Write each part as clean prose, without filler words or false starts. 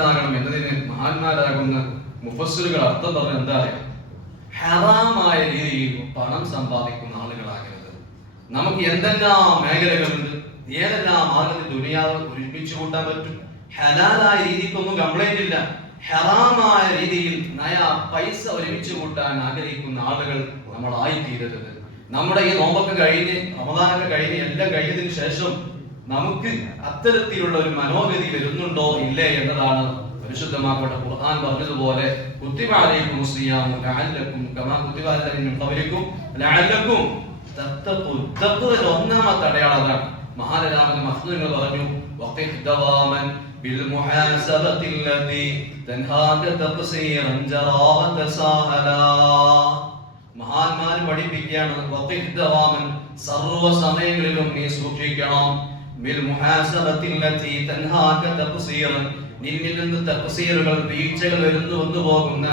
വാഹിദാകണം എന്നതിന് മഹാന്മാരാകുന്ന മുഫസ്സിറുകൾ അർത്ഥം പറഞ്ഞ എന്താ അറിയാം? ഹറാമായ രീതിയിൽ പണം സമ്പാദിക്കുന്ന ആളുകളാകരുത്. നമുക്ക് എന്തെല്ലാം മേഖലകളുണ്ട്, ഏതെല്ലാം മാർഗത്തിൽ ദുനിയാവ് ഒരുമിച്ച് കൂട്ടാൻ പറ്റും. ഹലാലായ രീതിക്കൊന്നും കംപ്ലൈന്റ് ഇല്ല. ഹറാമായ രീതിയിൽ പൈസ ഒരുമിച്ച് കൂട്ടാൻ ആഗ്രഹിക്കുന്ന ആളുകൾ നമ്മളായിത്തീരരുത്. നമ്മുടെ ഈ നോമ്പൊക്കെ കഴിഞ്ഞ് റമദാനൊക്കെ കഴിഞ്ഞ് എല്ലാം കഴിഞ്ഞതിന് ശേഷം നമുക്ക് അത്തരത്തിലുള്ള ഒരു മനോഗതി വരുന്നുണ്ടോ ഇല്ലേ എന്നതാണ് പരിശുദ്ധമാക്കപ്പെട്ട ഖുർആൻ പറഞ്ഞതുപോലെ കുത്തിബ അലൈക്കും സിയാമു ലഅല്ലക്കും കമാ കുത്തിബ അലൈക്കും മിൻ ഖബലിക്കും ലഅല്ലക്കും തത്തഖൂൻ. തഖ്വയുടെ ഒന്നാമത്തെ അടയാളമാണ്. മഹാനരാമൻ മഖ്ദൂങ്ങൾ പറഞ്ഞു വഖിഹ് ദവാമൻ ബിൽ മുഹാസബത്തി അല്ലതി തൻഹാക തഖ്സീറൻ ജറാ തസാഹലാ. മഹാന്മാർ പഠിപ്പിക്കുകയാണ് വഖിഹ് ദവാമൻ, സർവ്വ സമയങ്ങളിലും നീ സൂക്ഷിക്കണം. ബിൽ മുഹാസബത്തി അല്ലതി തൻഹാക തഖ്സീറൻ, നിന്നിൽ നിന്ന് തഖ്സീറുകൾ വീഴ്ചകൾ വന്നു പോകുന്ന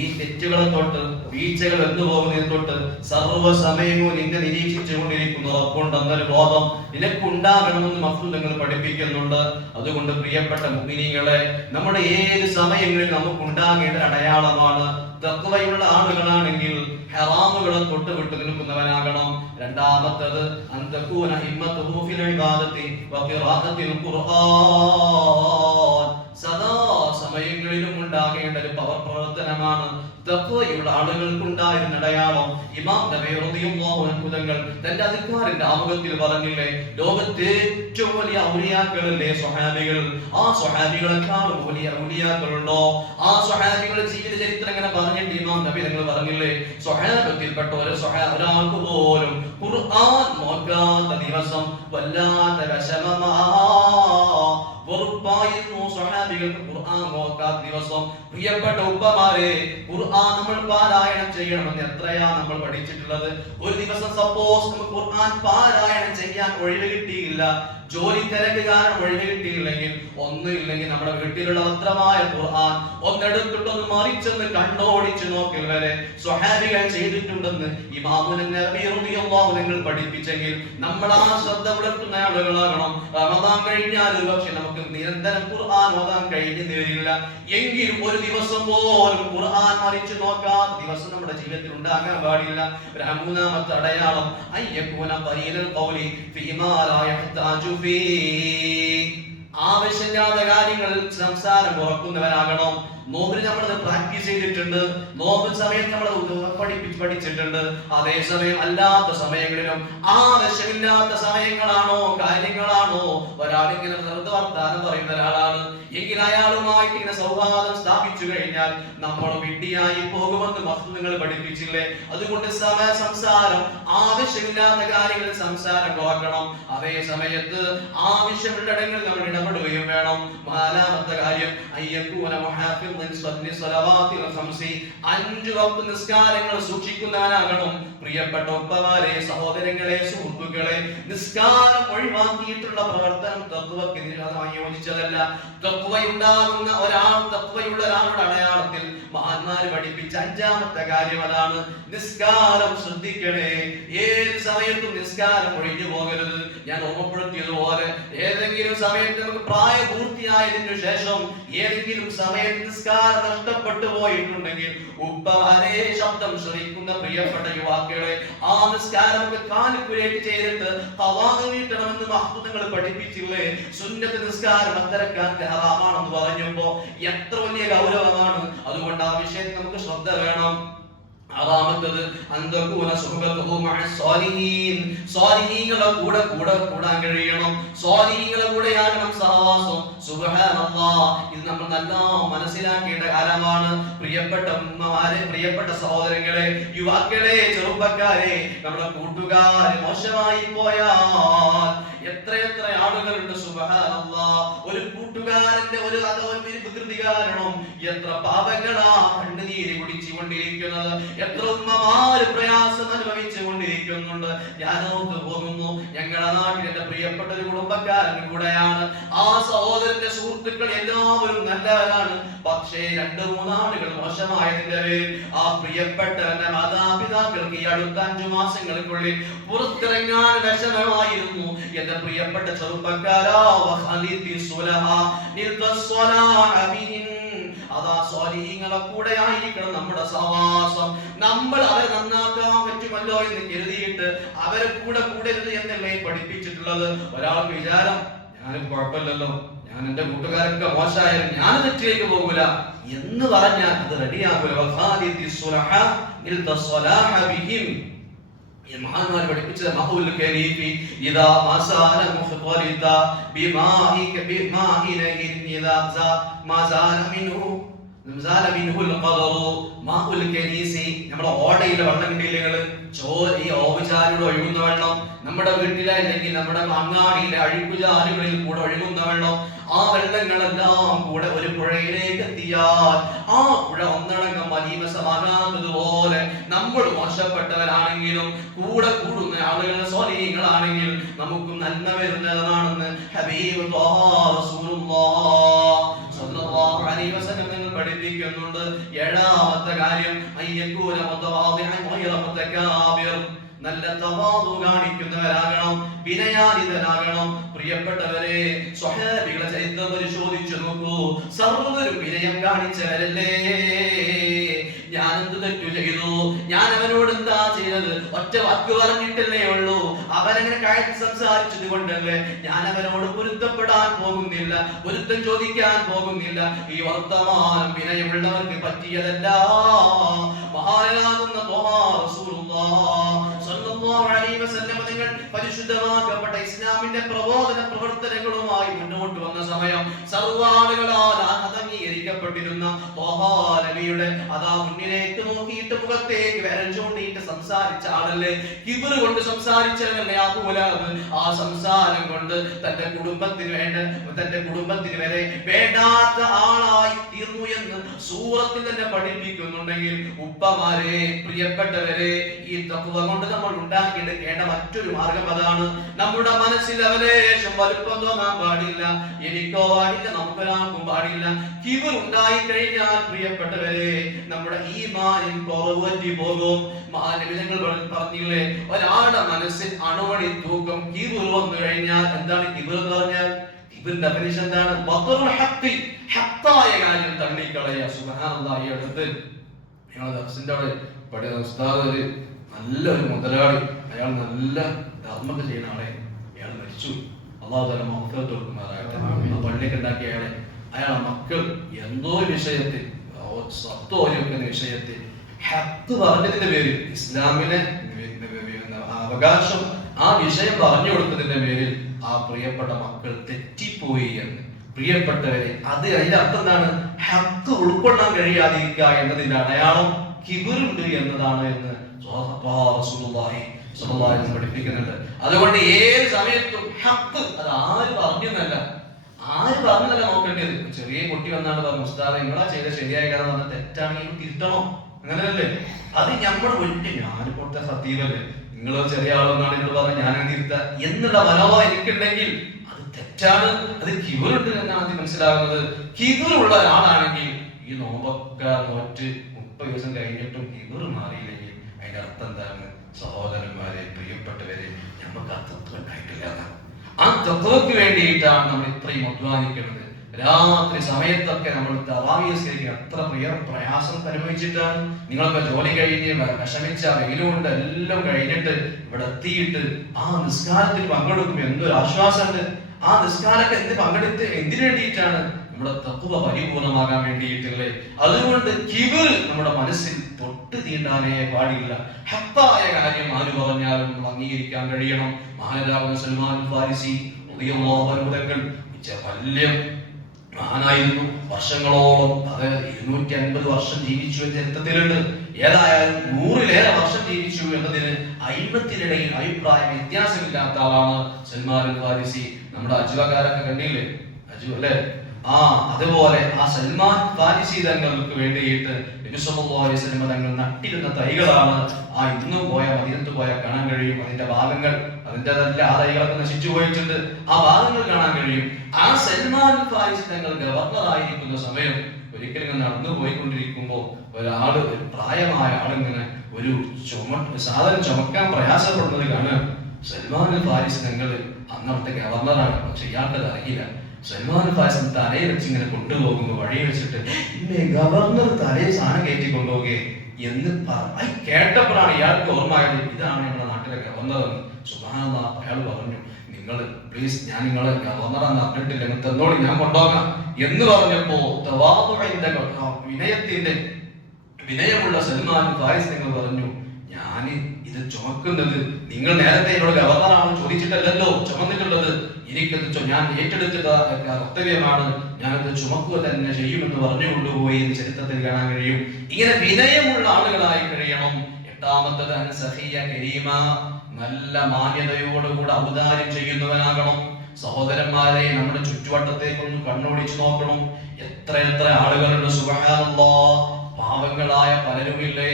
ഈ തെറ്റുകളെ തൊട്ട് വീഴ്ചകൾ വന്നു പോകുന്നതിനെ തൊട്ട് സർവ്വ സമയവും നിന്നെ നിരീക്ഷിച്ചു കൊണ്ടിരിക്കുന്ന ഉറപ്പുണ്ടെന്നൊരു ബോധം നിനക്കുണ്ടാകണമെന്ന് മഖ്ദൂദുകൾ പഠിപ്പിക്കുന്നുണ്ട്. അതുകൊണ്ട് പ്രിയപ്പെട്ട മുഅ്മിനീങ്ങളെ, നമ്മുടെ ഏത് സമയങ്ങളിൽ നമുക്കുണ്ടാകേണ്ട അടയാളമാണ് തഖ്വയുള്ള ആളുകളാണെങ്കിൽ ഹറാമുകളെ തൊട്ട് വിട്ടു നിൽക്കുന്നവനാകണം. രണ്ടാമത്തേത് അന്തകൂന ഹിമ്മത്തുഹു ഫിൽ ഇബാദത്തി വഖിറാഅത്തിൽ ഖുർആൻ. സദാ സമയങ്ങളിലും ഉണ്ടാകേണ്ട ഒരു പ്രവർത്തനമാണ് തഖ്വയുള്ള ആളുകൾക്കുണ്ടായിരുന്ന അടയാളം. ഇമാം നബവി റളിയല്ലാഹു അൻഹു തങ്ങൾ തന്റെ അധികാരന്റെ ആമുഖത്തിൽ പറഞ്ഞില്ലേ, ലോകത്തെ ഏറ്റവും വലിയ ഔലിയാക്കളല്ലേ സ്വഹാബികൾ. ആ സ്വഹാബികളെക്കാളും വലിയ ഔലിയാക്കളുണ്ടോ? ആ സ്വഹാബികളുടെ ജീവിത ചരിത്രം എങ്ങനെ പറഞ്ഞിട്ട് ഇമാം നബി തങ്ങൾ പറഞ്ഞില്ലേ, സ്വഹാബത്തിൽപ്പെട്ട ഒരാൾക്ക് പോലും ഖുർആൻ നോക്കാത്ത ദിവസം വല്ലാത്ത വിഷമമാ വെറുപ്പായിരുന്നു സ്വഹാബികൾക്ക് ഖുർആൻ നോക്കാത്ത ദിവസം. പ്രിയപ്പെട്ട ഉപ്പമാരെ, ഖുർആൻ നമ്മൾ പാരായണം ചെയ്യണമെന്ന് എത്രയാ നമ്മൾ പഠിച്ചിട്ടുള്ളത്. ഒരു ദിവസം സപ്പോസ് നമുക്ക് ഖുർആൻ പാരായണം ചെയ്യാൻ ഒഴിവ് കിട്ടിയില്ല, ജോലി തിരക്ക് കാരണം ഒഴിവ് കിട്ടിയില്ലെങ്കിൽ, ഒന്നുമില്ലെങ്കിൽ നമ്മുടെ വീട്ടിലുള്ള ഭദ്രമായ ഖുർആൻ ഒന്നെടുത്തിട്ടൊന്ന് മറിച്ചൊന്ന് കണ്ടോടിച്ചു നോക്കൽ വരെ സ്വഹാബികൾ ചെയ്തിട്ടുണ്ടെന്ന് ഇമാമുൻ നബവി റളിയല്ലാഹു അൻഹു പഠിപ്പിച്ചെങ്കിൽ നമ്മൾ ആ ശ്രദ്ധ പുലർത്തുന്ന ആളുകളാകണം. റമദാൻ കഴിഞ്ഞാൽ പക്ഷെ നമുക്ക് നിരന്തരം ഖുർആൻ ഓതാൻ കഴിഞ്ഞെന്ന് വരില്ല. എങ്കിലും ഒരു ദിവസം പോലും ഖുർആൻ മറിച്ചു നോക്കാത്ത ദിവസം നമ്മുടെ ജീവിതത്തിൽ ഉണ്ടാകാൻ പാടില്ല. മൂന്നാമത്തെ അടയാളം അയ്യകൂന ഖലീലൽ ഖൗലി ഫീമാ ലാ യഹ്താജു ഫീ. ആവശ്യമില്ലാത്ത കാര്യങ്ങളിൽ സംസാരം കുറക്കുന്നവരാകണം. നോമ്പിന് നമ്മളത് പ്രാക്ടീസ് ചെയ്തിട്ടുണ്ട്, നോമ്പ് സമയത്ത് നമ്മൾ പഠിച്ചിട്ടുണ്ട്. അതേസമയം അല്ലാത്ത സമയങ്ങളിലും ആവശ്യമില്ലാത്ത സമയങ്ങളാണോ കാര്യങ്ങളാണോ ഒരാളിങ്ങനെ വെറുതെ വർത്താനം പറയുന്ന ഒരാളാണ് എങ്കിൽ അയാളുമായിട്ട് ഇങ്ങനെ സൗഹാർദ്ദം സ്ഥാപിച്ചു കഴിഞ്ഞാൽ നമ്മൾ വിഡ്ഢിയായി പോകുമെന്ന് മഖ്ദൂദുകൾ പഠിപ്പിച്ചില്ലേ. അതുകൊണ്ട് സംസാരം ആവശ്യമില്ലാത്ത കാര്യങ്ങളിൽ സംസാരം കുറക്കണം. അതേ സമയത്ത് ആവശ്യമുള്ളിടങ്ങളിൽ നമ്മൾ ഇടപെടുകയും വേണം. നാലാമത്തെ കാര്യം അയ്യകൂന മുഹാഫിദ് അഞ്ചു വക്ത് നിസ്കാരങ്ങൾ സൂക്ഷിക്കുന്നവനാകണം. പ്രിയപ്പെട്ട ഉപ്പമാരെ, സഹോദരങ്ങളെ, സുഹൃത്തുക്കളെ, നിസ്കാരം ഒഴിവാക്കിയിട്ടുള്ള പ്രവർത്തനം തഖ്വയ്ക്ക് യോജിച്ചതല്ല. തഖ്വയുണ്ടാകുന്ന തഖ്വയുള്ള ഒരാളുടെ അടയാളത്തിൽ മഹാന്മാര് പഠിപ്പിച്ച അഞ്ചാമത്തെ കാര്യം അതാണ്. നിസ്കാരം ശ്രദ്ധിക്കണേ. ഏത് സമയത്തും നിസ്കാരം ഒഴിഞ്ഞു പോകരുത്. ഞാൻ ഓർമ്മപ്പെടുത്തിയതുപോലെ ഏതെങ്കിലും സമയത്ത് നമുക്ക് പ്രായപൂർത്തിയായതിനു ശേഷം ഏതെങ്കിലും സമയത്ത് നിസ്കാരം നഷ്ടപ്പെട്ടു പോയിട്ടുണ്ടെങ്കിൽ ഉപ്പമാരെ, ശബ്ദം ശ്രവിക്കുന്ന പ്രിയപ്പെട്ട യുവാക്കളെ, ആ നിസ്കാരം കാൽക്കുലേറ്റ് ചെയ്തിട്ട് ഖളാ വീട്ടണമെന്ന് മഖ്ദൂദുകൾ പഠിപ്പിച്ചില്ലേ. സുന്നത്ത് നിസ്കാരം അത്തരക്കാർക്ക് ഹറാമാണെന്ന് പറഞ്ഞപ്പോ എത്ര വലിയ ഗൗരവമാണ്. അതുകൊണ്ട് ആ വിഷയത്തിൽ നമുക്ക് ശ്രദ്ധ വേണം. ആറാമത്തേത് അന്തകൂന സുഹബത്തുഹു മഅ സ്വാലിഹീൻ. സ്വാലിഹീങ്ങളുടെ കൂടെ കൂടാൻ കഴിയണം. സ്വാലിഹീങ്ങളുടെ കൂടെയാകണം സഹവാസം. സുബ്ഹാനല്ലാഹ്, ഇത് നമ്മൾ നല്ല മനസ്സിലാക്കേണ്ട കാലമാണ്. പ്രിയപ്പെട്ട ഉമ്മമാരെ, പ്രിയപ്പെട്ട സഹോദരങ്ങളെ, യുവാക്കളെ, ചെറുപ്പക്കാരെ, നമ്മുടെ കൂട്ടുകാർ മോശമായി പോയാൽ എത്ര ആളുകളുണ്ട്. സുബ്ഹാനല്ലാഹ്, ഒരു കൂട്ടുകാരന്റെ ഒരു വികൃതി കാരണം എത്ര പാപങ്ങളാ കണ്ണുനീര് കുടിച്ചുകൊണ്ടിരിക്കുന്നത്, എത്ര ഉമ്മമാര് പ്രയാസം അനുഭവിച്ചു കൊണ്ടിരിക്കുന്നുണ്ട്. ഞാനോർത്ത് പോകുന്നു, ഞങ്ങളുടെ നാട്ടിൽ എന്റെ പ്രിയപ്പെട്ട ഒരു കുടുംബക്കാരനും കൂടെയാണ്. ആ സഹോദരന്റെ സുഹൃത്തുക്കൾ എല്ലാവരും നല്ലവരാണ്. പക്ഷേ 2-3 ആളുകൾ മോശമായതിന്റെ പേരിൽ ആ പ്രിയപ്പെട്ട മാതാപിതാക്കൾക്ക് ഈ അടുത്ത 5 മാസങ്ങൾക്കുള്ളിൽ പുറത്തിറങ്ങാൻ വിഷമമായിരുന്നു. എന്റെ പ്രിയപ്പെട്ട ചെറുപ്പക്കാരാ, നമ്മൾ അവരെ നന്നാക്കാൻ പറ്റുമല്ലോ എന്ന് കരുതിയിട്ട് അവരെ കൂടെ കൂടരുത് എന്നല്ലേ പഠിപ്പിച്ചിട്ടുള്ളത്. ഒരാൾക്ക് വിചാരം ഞാനും കുഴപ്പമില്ലല്ലോ, ഞാൻ എന്റെ കൂട്ടുകാരൊക്കെ മോശമായാലും ഞാൻ തെറ്റിലേക്ക് പോകൂല എന്ന് പറഞ്ഞാൽ അത് റെഡിയാകൂല. മഹാന്മാർ പഠിപ്പിച്ചത് മഹുൽ കരീഫി ഇദാ മസാല മുഖ്തലിത ബിമാഇ ഇദാ മസാല മിൻഹു നമ്മുടെ ഓടയിലെ വെള്ളം കിട്ടിയില്ലെങ്കിൽ ഈ ഓവുചാലുകൾ ഒഴുകുന്ന വെള്ളം, നമ്മുടെ വീട്ടിലെ അല്ലെങ്കിൽ നമ്മുടെ അങ്ങാടിയിലെ അഴുക്കുചാലുകളിൽ കൂടെ ഒഴുകുന്ന വെള്ളം, ആ വെള്ളങ്ങളെല്ലാം കൂടെ ഒരു പുഴയിലേക്ക് എത്തിയാൽ ആ പുഴ ഒന്നടങ്കം മലീമസമാകാത്തതുപോലെ നമ്മൾ മോശപ്പെട്ടവരാണെങ്കിലും കൂടെ കൂടുന്ന ആളുകൾ സ്വാലിഹീങ്ങളാണെങ്കിൽ നമുക്ക് നന്മ വരുന്നതാണെന്ന് ഹബീബ് റസൂലുള്ളാഹ് സ്വല്ലല്ലാഹു അലൈഹി വസല്ലം പഠിപ്പിക്കുന്നുണ്ട്. ഏഴാമത്തെ കാര്യം അയ്യകൂന മുതവാദിഅൻ ഗൈറ മുതകാബിർ, നല്ല തവാദു കാണിക്കുന്നവരാകണം, വിനയാനിതനാകണം. പ്രിയപ്പെട്ടവരെ, സ്വഹാബികളെ ചരിത്രം പരിശോധിച്ചു നോക്കൂ. സർവ്വരും വിനയം കാണിച്ചവരല്ലേ. ഞാൻ എന്ത് തെറ്റു ചെയ്തു, ഞാൻ അവനോട് എന്താ ചെയ്തത്, ഒറ്റ വാക്ക് പറഞ്ഞിട്ടല്ലേ ഉള്ളൂ, അവനങ്ങനെ കയറ്റി സംസാരിച്ചത് കൊണ്ടല്ലേ ഞാൻ അവനോട് പൊരുത്തപ്പെടാൻ പോകുന്നില്ല, പൊരുത്തം ചോദിക്കാൻ പോകുന്നില്ല. ഈ വർത്തമാനം വിനയമുള്ളവർക്ക് പറ്റിയതല്ല. മഹാനാകുന്ന നിങ്ങൾ പരിശുദ്ധമാക്കപ്പെട്ട ഇസ്ലാമിന്റെ പ്രബോധന പ്രവർത്തനങ്ങളുമായി മുന്നോട്ട് വന്ന സമയം സർവാളുകളാൽ അംഗീകരിക്കപ്പെട്ടിരുന്ന നബിയുടെ അതാ മുന്നിലേക്ക് നോക്കിയിട്ട് മുഖത്തേക്ക് വിരൽ ചൂണ്ടിയിട്ട് സംസാരിച്ച ആളല്ലേ, കിബർ കൊണ്ട് സംസാരിച്ചവനല്ലേ അബൂ ലഹബ്. ആ സംസാരം കൊണ്ട് തന്റെ കുടുംബത്തിന് വരെ വേണ്ടാത്ത ആളായി തീർന്നു എന്ന് സൂറത്തിൽ തന്നെ പഠിപ്പിക്കുന്നുണ്ടെങ്കിൽ, ഉപ്പമാരെ, പ്രിയപ്പെട്ടവരെ, ഈ തഖ്വ കൊണ്ട് നമ്മൾ ഉണ്ടാക്കിയെടുക്കേണ്ട മറ്റൊരു മാർഗം അതാണ്. നമ്മുടെ മനസ്സിൽ അവലേശം വലുപ്പം തോന്നാൻ പാടില്ല, എനിക്കോ പാടില്ല, നമുക്കൊരാൾക്കും പാടില്ല. കിബർ ഉണ്ടായി കഴിഞ്ഞാൽ പ്രിയപ്പെട്ടവരെ നമ്മുടെ ഈമാനിൽ കുറവ് പറ്റി പോകും. മഹാനബിതങ്ങൾ പറഞ്ഞില്ലേ, ഒരാളുടെ മനസ്സിൽ അണുമണി തൂക്കം കിബർ വന്നു കഴിഞ്ഞാൽ, എന്താണ് കിബർ എന്ന് പറഞ്ഞാൽ? കിബറിന്റെ ഡെഫിനിഷൻ എന്താണ്? ബത്റുൽ ഹഖ്, ഹഖായ കാര്യം തള്ളിക്കളയുക. സുബ്ഹാനല്ലാഹ്. ഈ അടുത്ത് ഞങ്ങളുടെ ദർസിന്റെ അവിടെ പഠിച്ച ഉസ്താദ് ഒരു നല്ലൊരു മുതലാളി, അയാൾ നല്ല ധർമ്മത്തെ ചെയ്യുന്ന ആളെ, അയാൾ മരിച്ചു. അല്ലാഹു തആല മഗ്ഫിറത്ത് കൊടുക്കുമാറാകട്ടെ. പള്ളിയൊക്കെ ഉണ്ടാക്കിയ അയാളെ മക്കൾ എന്തോ വിഷയത്തിൽ, സ്വത്തൊക്കെ വിഷയത്തിൽ ഹഖ് പറഞ്ഞതിന്റെ പേരിൽ, ഇസ്ലാമിലെ അവകാശം ആ വിഷയം പറഞ്ഞു കൊടുത്തതിന്റെ പേരിൽ ആ പ്രിയപ്പെട്ട മക്കൾ തെറ്റിപ്പോയി എന്ന്. പ്രിയപ്പെട്ടവരെ, അതിന്റെ അർത്ഥം എന്താണ്? ഹഖ് ഉൾക്കൊള്ളാൻ കഴിയാതിരിക്കുക എന്നതിന്റെ അടയാളം കിബറുണ്ട് എന്നതാണ് എന്ന് പഠിപ്പിക്കുന്നുണ്ട്. അതുകൊണ്ട് ഏത് സമയത്തും ഹഖ്, അത് ആര് പറഞ്ഞല്ല നോക്കേണ്ടത്. ചെറിയ കുട്ടി വന്നാണ് പറഞ്ഞു, ഉസ്താദേ നിങ്ങളാ ചെയ്ത ശരിയായ കാര്യം പറഞ്ഞ തെറ്റാണെങ്കിൽ തിരുത്തണോ, അങ്ങനെയല്ലേ? അത് നമ്മുടെ വീട്ടിൽ ഞാനിപ്പോഴത്തെ സത്യവല്ലേ, നിങ്ങൾ ചെറിയ ആളെന്നാണ് നിങ്ങൾ പറഞ്ഞ ഞാനങ്ങനെ തിരുത്ത എന്നുള്ള മനോഭാവം എനിക്കുണ്ടെങ്കിൽ അത് തെറ്റാണ്, അത് കിബറുണ്ട് എന്നാണ് അത് മനസ്സിലാകുന്നത്. കിബറുള്ള ഒരാളാണെങ്കിൽ ഈ നോമ്പൊക്കെ നോറ്റ് 30 ദിവസം കഴിഞ്ഞിട്ടും കിബർ മാറിയില്ലെങ്കിൽ അതിന്റെ അർത്ഥം എന്താണ്? സഹോദരന്മാരെ, പ്രിയപ്പെട്ടവരെ, നമുക്ക് ആ തത്വം ഉണ്ടായിട്ടില്ല. ആ തത്വക്ക് വേണ്ടിയിട്ടാണ് നമ്മൾ ഇത്രയും അധ്വാനിക്കുന്നത്. രാത്രി സമയത്തൊക്കെ നമ്മൾ തറാവീഹ് എത്ര പ്രയാസം അനുഭവിച്ചിട്ടാണ്. നിങ്ങളൊക്കെ ജോലി കഴിഞ്ഞ് വിഷമിച്ച വെയിലുകൊണ്ട് എല്ലാം കഴിഞ്ഞിട്ട് ഇവിടെ എത്തിയിട്ട് ആ നിസ്കാരത്തിൽ പങ്കെടുക്കുമ്പോൾ എന്തൊരു ആശ്വാസമുണ്ട്. ആ നിസ്കാരമൊക്കെ പങ്കെടുത്ത് എന്തിനു വേണ്ടിയിട്ടാണ്? നമ്മുടെ തഖ്വ പരിപൂർണമാകാൻ വേണ്ടിയിട്ടല്ലേ. അതുകൊണ്ട് കിബർ നമ്മുടെ മനസ്സിൽ തൊട്ട് തീണ്ടാനേ പാടില്ല. ഹഖായ കാര്യം ആര് പറഞ്ഞാലും നമ്മൾ അംഗീകരിക്കാൻ കഴിയണം. മഹാനാകുന്ന സൽമാൻ ഫാരിസി റളിയല്ലാഹു അൻഹു വലിയ മഹാനായിരുന്നു. വർഷങ്ങളോളം, അത് 250 വർഷം ജീവിച്ചു ചരിത്രത്തിലുണ്ട്. ഏതായാലും 100-ലേറെ വർഷം ജീവിച്ചു എന്നതിന് അയിമത്തിനിടയിൽ അഭിപ്രായ വ്യത്യാസമില്ലാത്ത ആളാണ് സൽമാൻ ഫാരിസി. നമ്മുടെ അജുവക്കാരൊക്കെ കണ്ടില്ലേ, അജു അല്ലേ? അതുപോലെ ആ സൽമാൻ ഫാരിസി തങ്ങൾക്ക് വേണ്ടിയിട്ട് നബി സല്ലല്ലാഹു അലൈഹി വസല്ലം തങ്ങൾ നട്ടിരുന്ന തൈകളാണ് ആ ഇന്നും പോയ മദീനത്ത് പോയാൽ കാണാൻ കഴിയും. അതിന്റെ ഭാഗങ്ങൾ, അതിന്റെ നല്ല ആ തൈകളൊക്കെ നശിച്ചു പോയിട്ടുണ്ട്, ആ ഭാഗങ്ങൾ കാണാൻ കഴിയും. ആ സൽമാൻ ഫാരിസി തങ്ങൾ ഗവർണറായിരിക്കുന്ന സമയം ഒരിക്കലും നടന്നു പോയിക്കൊണ്ടിരിക്കുമ്പോൾ ഒരാള്, പ്രായമായ ആളിങ്ങനെ ഒരു സാധനം ചുമക്കാൻ പ്രയാസപ്പെടുന്നത് കാണാൻ. സൽമാൻ ഫാരിസി തങ്ങൾ അന്നത്തെ ഗവർണറാണ്, പക്ഷെ ഇയാൾക്കത് അറിയില്ല. സൽമാൻ ഫാരിസി തലയിൽ വെച്ച് ഇങ്ങനെ കൊണ്ടുപോകുമ്പോൾ വഴി വെച്ചിട്ട്, ഇല്ലേ ഗവർണർ തലയിൽ സാധനം കയറ്റി കൊണ്ടുപോകെ, എന്ന് കേട്ടപ്പോഴാണ് ഇയാൾക്ക് ഓർമ്മയായത്, ഇതാണ് ഞങ്ങളുടെ നാട്ടിലെ ഗവർണർ. സുബ്ഹാനല്ലാഹ്, അയാൾ പറഞ്ഞു, നിങ്ങൾ പ്ലീസ്, ഞാൻ നിങ്ങളെ ഗവർണറാന്ന് അറിഞ്ഞിട്ടില്ല, നിങ്ങൾ തന്നോട്, ഞാൻ കൊണ്ടുപോകാം എന്ന് പറഞ്ഞപ്പോ വിനയമുള്ള സൽമാൻ ഫാരിസ് നിങ്ങൾ പറഞ്ഞു, ഞാൻ ഇത് ചുമക്കുന്നത് നിങ്ങൾ നേരത്തെ എന്നോട് ഗവർണറാണ് ചോദിച്ചിട്ടല്ലോ ചുമന്നിട്ടുള്ളത്, എനിക്കത് ഞാൻ ഏറ്റെടുത്ത കർത്തവ്യമാണ്, ഞാനത് ചുമക്കുക തന്നെ ചെയ്യുമെന്ന് പറഞ്ഞു കൊണ്ടുപോയി എന്ന് ചരിത്രത്തിൽ കാണാൻ കഴിയും. ഇങ്ങനെ വിനയമുള്ള ആളുകളായി കഴിയണം. എട്ടാമത്തത് സഹിയ കരീമ, നല്ല മാന്യതയോടുകൂടെ ഔദാര്യം ചെയ്യുന്നവനാകണം. സഹോദരന്മാരെ, നമ്മുടെ ചുറ്റുവട്ടത്തേക്കൊന്ന് കണ്ണോടിച്ചു നോക്കണം. എത്ര ആളുകളുണ്ട് സുബ്ഹാനല്ലാഹ്, പാവങ്ങളായ പലരുമില്ലേ.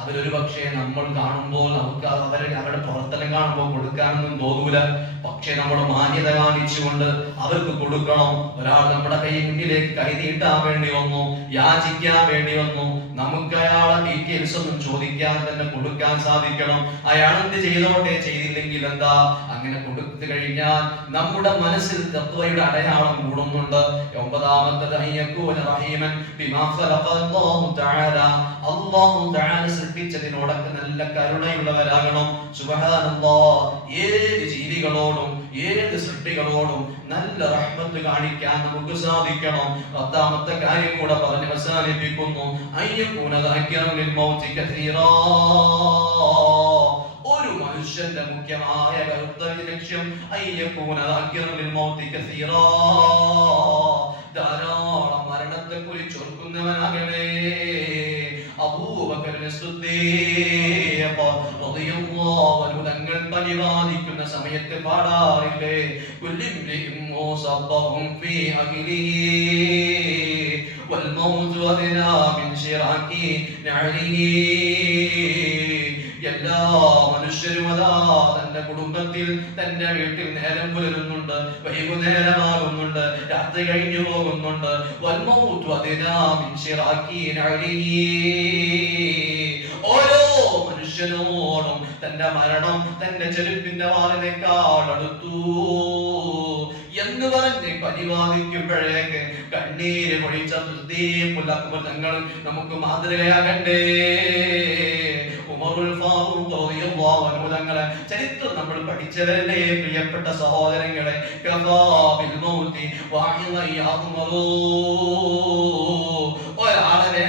അവരൊരു പക്ഷേ നമ്മൾ കാണുമ്പോൾ നമുക്ക് അവരുടെ പ്രവർത്തനം കാണുമ്പോൾ കൊടുക്കാനൊന്നും തോന്നൂല. പക്ഷെ നമ്മൾ മാന്യത കാണിച്ചുകൊണ്ട് അവർക്ക് കൊടുക്കണം. ഒരാൾ നമ്മുടെ കൈ മുന്നിലേക്ക് കൈ നീട്ടാൻ വേണ്ടി വന്നു, യാചിക്കാൻ വേണ്ടി വന്നു, നമുക്ക് അയാളെ ഡീറ്റെയിൽസ് ഒന്നും ചോദിക്കാൻ തന്നെ കൊടുക്കാൻ സാധിക്കണം. അയാൾ എന്ത് ചെയ്തോട്ടെ, ചെയ്തില്ലെങ്കിൽ എന്താ, അങ്ങനെ കൊടുത്തു കഴിഞ്ഞാൽ നമ്മുടെ മനസ്സിൽ തഖ്വയുടെ അടയാളം കൂടുന്നുണ്ട്. ഒമ്പതാമത്തത് അയ്യകൂന റഹീമൻ ബിമാ ഖലഖ അല്ലാഹു തആല, അല്ലാഹു തആല സൃഷ്ടിച്ചതിനോടൊക്കെ നല്ല കരുണയുള്ളവരാകണം. സുബ്ഹാനല്ലാഹ്, ഏത് ജീവികളോടും ഏത് സൃഷ്ടികളോടും നല്ല റഹ്മത്ത് കാണിക്കാൻ നമുക്ക് സാധിക്കണം. പത്താമത്തെ കാര്യം കൂടെ പറഞ്ഞ് അവസാനിപ്പിക്കുന്നു, അയ്യകൂന ദാകിറൻ ലിൽ മൗതി കസീറാ, ഒരു മനുഷ്യന്റെ മുഖ്യമായ കർത്തവ്യ ലക്ഷ്യം അയ്യകൂന ദാകിറൻ ലിൽ മൗതി കസീറാ, ധാരാളം മരണത്തെ കുറിച്ച് ഓർക്കുന്നവനാകണേ. അബൂബക്കർ സിദ്ദീഖ് റളിയല്ലാഹു അൻഹു തങ്ങൾ പരിപാലിക്കുന്ന സമയത്ത് പാടാറില്ലേ, കുല്ലിംരിഇം മുസബ്ബഹും ഫീ അഖിലിഹി വൽ മൗതു അദ്നാ മിൻ ശിറാകി നഅലിഹി, എല്ലാ മനുഷ്യരും അതാ തന്റെ കുടുംബത്തിൽ തന്റെ വീട്ടിൽ നേരം പുലരുന്നുണ്ട്, വൈകുന്നേരമാകുന്നുണ്ട്, രാത്രി കഴിഞ്ഞു പോകുന്നുണ്ട്. വൽ മൗതു അദ്നാ മിൻ ശിറാകി നഅലിഹി, ഓരോ മനുഷ്യനോടും തന്റെ മരണം തന്റെ ചെരുപ്പിന്റെ വാറിനേക്കാൾ അടുത്തു എന്ന് പറഞ്ഞ് പരിപാലിക്കുമ്പോഴേക്ക് കണ്ണീര് പൊഴിച്ച തങ്ങൾ നമുക്ക് മാതൃകയാകണ്ടേ. ഉമറുൽ ഫാറൂഖ് റളിയല്ലാഹു അൻഹു തങ്ങളെ ചരിത്രം നമ്മൾ പഠിച്ചതല്ലേ പ്രിയപ്പെട്ട സഹോദരങ്ങളെ. കഫാ ബിൽ മൗതി വഅഇദൻ യഅ്മറൂ, ഒരാളെ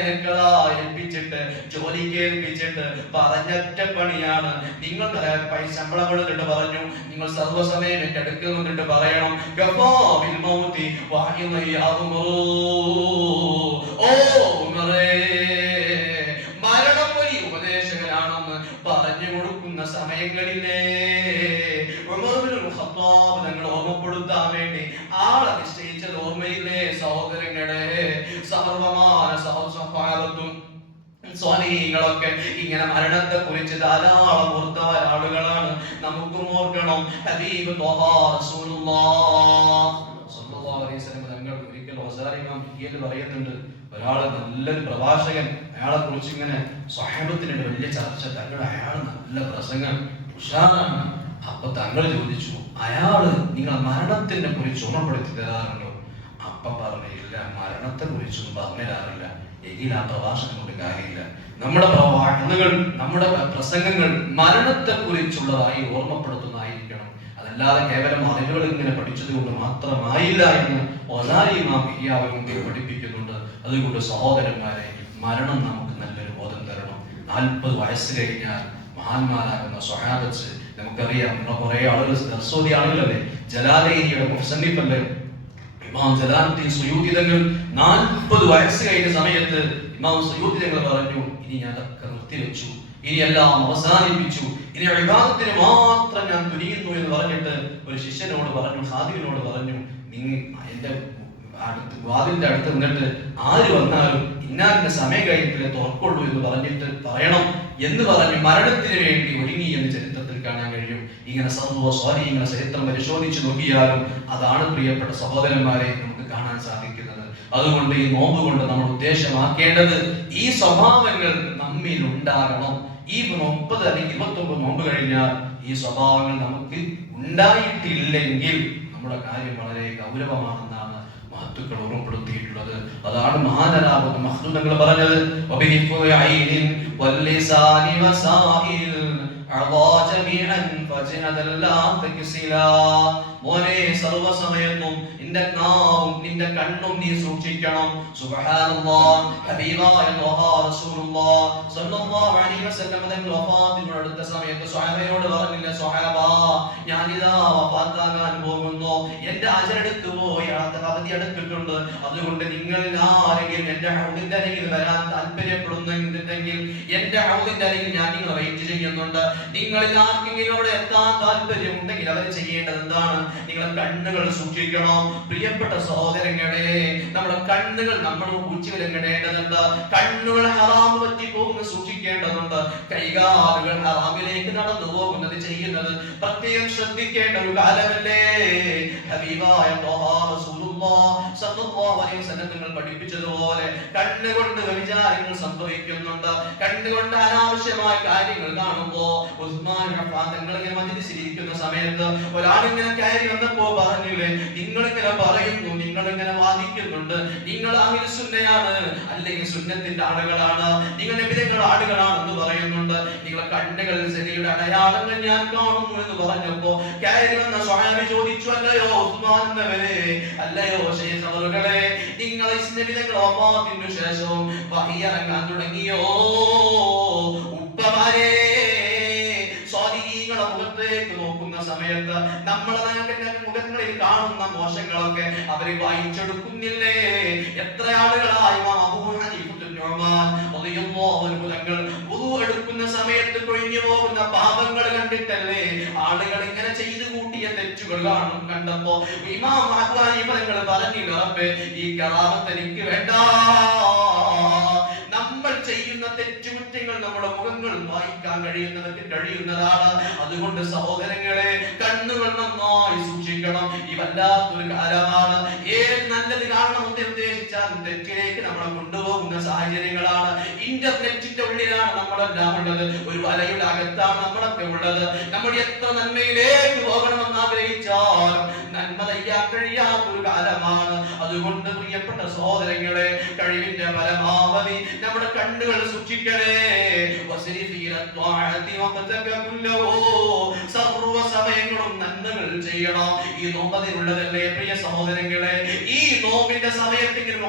ഏൽപ്പിച്ചിട്ട് ജോലിക്ക് ഏൽപ്പിച്ചിട്ട് പറഞ്ഞൊറ്റ പണിയാണ്, നിങ്ങൾ ശമ്പളം കൊടുത്തിട്ട് പറഞ്ഞു, നിങ്ങൾ സർവ്വസമയം എന്റെ അടുക്കൽ വന്നിട്ട് പറയണം കഫാ ബിൽ മൗതി വഅഇദൻ യഅ്മറൂ, ഓ ഉമറേ, മരണം ഒരു ഉപദേശകനാണെന്ന് പറഞ്ഞു കൊടുക്കുന്ന സമയങ്ങളിലേ ഉമർ ഇബ്നുൽ ഖത്താബ് തങ്ങൾ ഓർമ്മപ്പെടുത്താൻ വേണ്ടി ആളെ നിശ്ചയിച്ചത് ഓർമ്മയില്ലേ സഹോദരങ്ങളെ. സർവമാന സഹോദരത്തും സ്വാലിഹീങ്ങളൊക്കെ ഇങ്ങനെ മരണത്തെ കുറിച്ച് ധാരാളം ഓർത്തവ ആളുകളാണ്. നമുക്കും ഓർക്കണം. ഹബീബ് ത്വഹ റസൂലുള്ളാഹ് സ്വല്ലല്ലാഹു അലൈഹി വസല്ലം തങ്ങൾ ഒരിക്കൽ റസാരി ഇമാം ഹിയൽ പറയുന്നുണ്ട്, ഒരാള് നല്ലൊരു പ്രഭാഷകൻ, അയാളെ കുറിച്ച് ഇങ്ങനെ സ്വഹാബത്തിനുണ്ട് വലിയ ചർച്ച, തങ്ങൾ അയാൾ നല്ല പ്രസംഗം ഉഷാറാണ്. അപ്പൊ തങ്ങൾ ചോദിച്ചു, അയാള് നിങ്ങൾ മരണത്തിനെ കുറിച്ച് ഓർമ്മപ്പെടുത്തി തരാറുണ്ടോ? അപ്പം പറഞ്ഞില്ല, മരണത്തെ കുറിച്ചൊന്നും പറഞ്ഞു തരാറില്ല. എങ്കിൽ ആ പ്രഭാഷണം കൊണ്ട് കാര്യമില്ല. നമ്മുടെ പ്രഭാഷണങ്ങൾ, നമ്മുടെ പ്രസംഗങ്ങൾ മരണത്തെ കുറിച്ചുള്ളതായി ഓർമ്മപ്പെടുത്തുന്നതായിരിക്കണം. അതല്ലാതെ കേവലം അറിവുകൾ ഇങ്ങനെ പഠിച്ചത് കൊണ്ട് മാത്രമായില്ല എന്ന് ഒസാരി ഇമാം ഹിയാവ് പഠിപ്പിക്കുന്നുണ്ട്. അതുകൊണ്ട് സഹോദരന്മാരെ, മരണം നമുക്ക് നല്ലൊരു ബോധം തരണം. 40 വയസ്സ് കഴിഞ്ഞാൽ മഹാന്മാരാകുന്ന സ്വഹാബത്ത് നമുക്കറിയാം. നമ്മളെ കുറെ ആളുകൾ ദർസോദി ആളുകളല്ലേ, ജലാലൈനിയുടെ മുസന്നിഫല്ലേ ഇമാം ജലാലുദ്ദീൻ സുയൂത്തി തങ്ങൾ 40 വയസ്സ് കഴിഞ്ഞ സമയത്ത് ഇമാം സുയൂത്തി തങ്ങൾ പറഞ്ഞു, ഇനി ഞാൻ അതൊക്കെ നിർത്തിവെച്ചു, ഇനി എല്ലാം അവസാനിപ്പിച്ചു, ഇനി ഇബാദത്തിന് മാത്രം ഞാൻ തുനിയുന്നു എന്ന് പറഞ്ഞിട്ട് ഒരു ശിഷ്യനോട് പറഞ്ഞു, ഖാദിമിനോട് പറഞ്ഞു, നിങ്ങൾ എന്റെ വാതിലിന്റെ അടുത്ത് നിന്നിട്ട് ആര് വന്നാലും ഇന്നാലിന്റെ സമയം കഴിഞ്ഞിട്ട് തുറക്കുള്ളൂ എന്ന് പറഞ്ഞിട്ട് പറയണം എന്ന് പറഞ്ഞ് മരണത്തിന് വേണ്ടി ഒരുങ്ങി എന്ന് ചരിത്രത്തിൽ കാണാൻ കഴിയും. ഇങ്ങനെ സർവ്വ സ്വാധീനങ്ങളെ ചരിത്രം പരിശോധിച്ചു നോക്കിയാലും അതാണ് പ്രിയപ്പെട്ട സഹോദരന്മാരെ നമുക്ക് കാണാൻ സാധിക്കുന്നത്. അതുകൊണ്ട് ഈ നോമ്പ് കൊണ്ട് നമ്മൾ ഉദ്ദേശമാക്കേണ്ടത് ഈ സ്വഭാവങ്ങൾ നമ്മിൽ ഉണ്ടാകണം. ഈ 30 അല്ലെങ്കിൽ 29 നോമ്പ് കഴിഞ്ഞാൽ ഈ സ്വഭാവങ്ങൾ നമുക്ക് ഉണ്ടായിട്ടില്ലെങ്കിൽ നമ്മുടെ കാര്യം വളരെ ഗൗരവമാണെന്നാണ് മഹത്തുക്കൾ ഓർമ്മപ്പെടുത്തിയിട്ടുള്ളത്. അതാണ് മഹാനരാകുന്ന മഹ്ദൂദങ്ങൾ പറഞ്ഞത്, മോനെ സർവ്വസമയത്തും നിന്റെ നാവും നിന്റെ കണ്ണും നീ സൂക്ഷിക്കണം. സുബ്ഹാനല്ലാഹ്. ഹബീബായ ത്വഹ റസൂലുള്ളാഹ് സ്വല്ലല്ലാഹു അലൈഹി വസല്ലം തങ്ങൾ വഫാത്തിനോട് അടുത്ത സമയത്ത് സ്വഹാബയോട് പറഞ്ഞില്ല, സ്വഹാബ ഞാനിതാ വഫാത്താകാൻ പോകുന്നു, എന്റെ അജലെടുത്തു പോയി, അവധി അടുത്തിട്ടുണ്ട്, അതുകൊണ്ട് നിങ്ങളിൽ ആരെങ്കിലും എന്റെ ഹൗദിന്റെ അരികിൽ വരാൻ താല്പര്യപ്പെടുന്നുണ്ടെങ്കിൽ എന്റെ ഹൗദിന്റെ അരികിൽ ഞാൻ നിങ്ങളെ വെയിറ്റ് ചെയ്യുന്നുണ്ട്. നിങ്ങളിൽ ആർക്കെങ്കിലും അവിടെ എത്താൻ താല്പര്യം ഉണ്ടെങ്കിൽ അവർ ചെയ്യേണ്ടത് എന്താണ്? നിങ്ങളെ കണ്ണുകൾ സൂക്ഷിക്കണം. പ്രിയപ്പെട്ട സഹോദരങ്ങളെ, നമ്മുടെ കണ്ണുകൾ നമ്മൾ ഊച്ചിവിലങ്ങടേണ്ടതുണ്ട്. കണ്ണുകൾ ഹറാം പറ്റി പോകുന്നത് സൂക്ഷിക്കേണ്ടതുണ്ട്. കൈകാലുകൾ ഹറാമിലേക്ക് നടന്നു പോകുന്നത് ചെയ്യുന്നത് പ്രത്യേകം ശ്രദ്ധിക്കേണ്ട ഒരു കാലമല്ലേ. ഹബീബായ ത്വഹ റസൂലുള്ളാഹ് സ്വല്ലല്ലാഹു അലൈഹി വസല്ലം തങ്ങൾ പഠിപ്പിച്ചതുപോലെ കണ്ണുകൊണ്ട് വിചാരങ്ങൾ സംഭവിക്കുന്നുണ്ട്. കണ്ണുകൊണ്ട് അനാവശ്യമായ കാര്യങ്ങൾ കാണുമ്പോ ഉസ്മാൻ അഫ്ഫാൻ തങ്ങൾ ഇങ്ങനെ മജ്‌ലിസിൽ ഇരിക്കുന്ന സമയത്ത് ഒരാളിങ്ങനെ കയറി വന്നപ്പോ പറഞ്ഞില്ലേ, നിങ്ങളിങ്ങനെ പറയുന്നു, നിങ്ങളിങ്ങനെ വാദിക്കുന്നുണ്ട്, നിങ്ങൾ അഹ്ലു സുന്നയാണ് അല്ലെങ്കിൽ സുന്നത്തിന്റെ ആളുകളാണ്, നിങ്ങൾ നബിയുടെ ആളുകളാണെന്ന് പറയുന്നുണ്ട്, നിങ്ങളെ കണ്ണുകളിൽ ശരിയുടെ അടയാളങ്ങൾ ഞാൻ കാണുന്നു എന്ന് പറഞ്ഞപ്പോ കയറി വന്ന സ്വഹാബി ചോദിച്ചു, അല്ലയോ ഉസ്മാൻ നബിയെ, അല്ലയോ ശൈഖ് അവറുകളെ, നിങ്ങൾ നബിയുടെ വഫാത്തിന് ശേഷം വഹി ഇറങ്ങാൻ തുടങ്ങിയോ? ഉപ്പമാരെ, സ്വാലിഹീങ്ങളുടെ മുഖത്തേക്ക് നോക്കുന്ന സമയത്ത് നമ്മളെ മുഖങ്ങളിൽ കാണുന്ന മോശങ്ങളൊക്കെ അവര് വായിച്ചെടുക്കുന്നില്ലേ? എത്ര ആളുകളായി അബൂ ഹനീഫത്തുൽ നുഅ്മാൻ റളിയല്ലാഹു അൻഹു തങ്ങൾ വുളു എടുക്കുന്ന സമയത്ത് കൊഴിഞ്ഞു പോകുന്ന പാപങ്ങൾ കണ്ടിട്ടല്ലേ ആളുകൾ ഇങ്ങനെ ചെയ്തു കൂട്ടിയ തെറ്റുകൾ കണ്ടപ്പോ ഇമാം അബൂ ഹനീഫ തങ്ങൾ പറഞ്ഞില്ല, റബ്ബേ ഈ കറാമത്ത് എനിക്ക് വേണ്ട. നമ്മൾ ചെയ്യുന്ന തെറ്റുകുറ്റങ്ങൾ നമ്മുടെ മുഖങ്ങൾ വായിക്കാൻ കഴിയുന്നവർക്ക് കഴിയുന്നതാണ്. അതുകൊണ്ട് സഹോദരങ്ങളെ, കണ്ണുകൾ നന്നായി സൂക്ഷിക്കണം. ഈ വല്ലാത്തൊരു കാലമാണ്. ഏത് നല്ലത് കാണണമെന്ന് ഉദ്ദേശിച്ചാൽ തെറ്റിലേക്ക് നമ്മളെ കൊണ്ടുപോകുന്ന സാഹചര്യങ്ങളാണ്. ഇന്റർനെറ്റിന്റെ ഉള്ളിലാണ് നമ്മളെല്ലാം ഉള്ളത്. ഒരു വലയുടെ അകത്താണ് നമ്മളൊക്കെ ഉള്ളത്. നമ്മൾ എത്ര നന്മയിലേക്ക് പോകണമെന്ന് ആഗ്രഹിച്ചാലും നന്മ ചെയ്യാൻ കഴിയാത്തൊരു കാലമാണ്. അതുകൊണ്ട് പ്രിയപ്പെട്ട സഹോദരങ്ങളെ, കഴിവിന്റെ പരമാവധി നമ്മുടെ കണ്ണുകൾ സൂക്ഷിക്കണേ. സർവ്വ സമയങ്ങളും നന്മകൾ ചെയ്യണം. ഈ നോമ്പതിനുള്ളതല്ലേ പ്രിയ സഹോദരങ്ങളെ? ഈ നോമ്പിന്റെ സമയത്തെങ്കിലും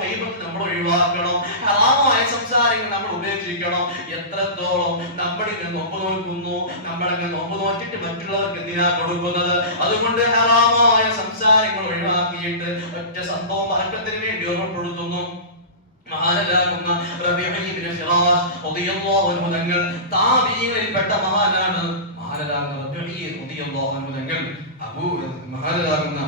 നമ്മൾ ഒഴിവാക്കണം. ഹറാമായ സംസാരങ്ങൾ നമ്മൾ ഉപേക്ഷിക്കണം. എത്രത്തോളം നമ്മളിങ്ങനെ നോമ്പ് നോക്കുന്നു, നമ്മളിങ്ങനെ നോമ്പ് നോറ്റിട്ട് മറ്റുള്ളവർക്ക് എന്തിനാ കൊടുക്കുന്നത്? അതുകൊണ്ട് ഹറാമായ സംസാരങ്ങൾ ഒഴിവാക്കിയിട്ട് ഒറ്റ സംഭവം ബർക്കത്തിന് വേണ്ടി ഓർമ്മപ്പെടുത്തുന്നു. മഹാനാകുന്ന റബീഉ ഇബ്നു ഫിറാസ് റളിയല്ലാഹു അൻഹു തങ്ങൾ താബീഈകളിൽപ്പെട്ട മഹാനാണ്. മഹാനാകുന്ന റബീഉ റളിയല്ലാഹു അൻഹു തങ്ങൾ മഹാനാകുന്ന